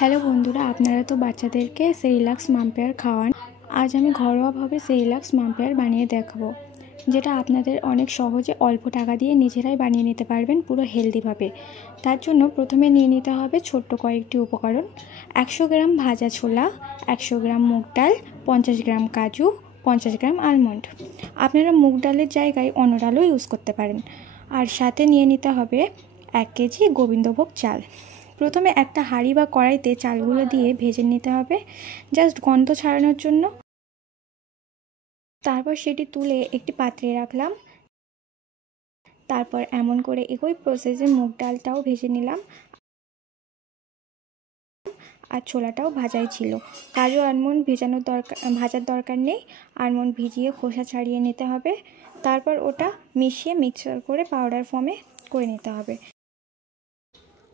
Hello বন্ধুরা, আপনারা তো বাচ্চাদেরকে সেরিল্যাক্স মামপেয়ার খাওয়ান। আজ আমি ঘরোয়াভাবে সেরিল্যাক্স মামপেয়ার বানিয়ে দেখাবো, যেটা আপনাদের অনেক সহজে অল্প টাকা দিয়ে নিজেরাই বানিয়ে নিতে পারবেন পুরো হেলদিভাবে। তার জন্য প্রথমে নিয়ে নিতে হবে ছোট্ট কয়েকটি উপকরণ: 100 গ্রাম ভাজা ছোলা, 100 গ্রাম মুগ ডাল, 50 গ্রাম কাজু, 50 গ্রাম আলমন্ড। আপনারা মুগ ডালের জায়গায় অন্য ডালও ইউজ করতে পারেন। আর সাথে নিয়ে নিতে হবে 1 কেজি গোবিন্দভোগ চাল। প্রথমে একটা হাঁড়ি বা কড়াইতে চালগুলো দিয়ে ভেজে নিতে হবে, জাস্ট গন্ধ ছাড়ানোর জন্য। তারপর সেটি তুলে একটি পাত্রে রাখলাম। তারপর এমন করে একই প্রসেসে মুগ ডালটাও ভেজে নিলাম, আর ছোলাটাও ভাজাই ছিল। কাজু আলমন্ড ভাজার দরকার নেই। আলমন্ড ভিজিয়ে খোসা ছাড়িয়ে নিতে হবে। তারপর ওটা মিশিয়ে মিক্সচার করে পাউডার ফর্মে করে নিতে হবে।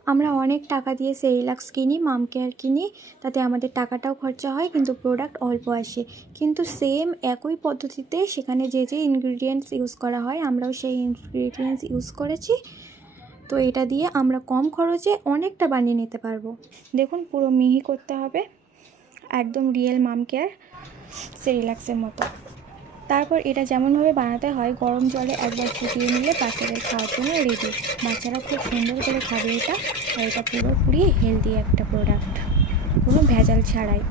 আমরা অনেক টাকা দিয়ে সেরিল্যাক্স কিনি, মাম কেয়ার কিনি, তাতে আমাদের টাকাটাও খরচা হয়, কিন্তু প্রোডাক্ট অল্প আসে। কিন্তু সেম একই পদ্ধতিতে সেখানে যে ইনগ্রিডিয়েন্টস ইউজ করা হয়, আমরাও সেই ইনগ্রিডিয়েন্টস ইউজ করেছি। তো এটা দিয়ে আমরা কম খরচে অনেকটা বানিয়ে নিতে পারবো। দেখুন, পুরো মিহি করতে হবে, একদম রিয়েল মাম কেয়ার সেরিল্যাক্সের মতো। তারপর এটা যেমনভাবে বানাতে হয়, গরম জলে একবার ফুটিয়ে নিলে বাচ্চাদের খাওয়ার জন্য রেডি। বাচ্চারা খুব সুন্দর করে খাবে এটা। আর এটা পুরোপুরি হেলদি একটা প্রোডাক্ট, কোনো ভেজাল ছাড়াই।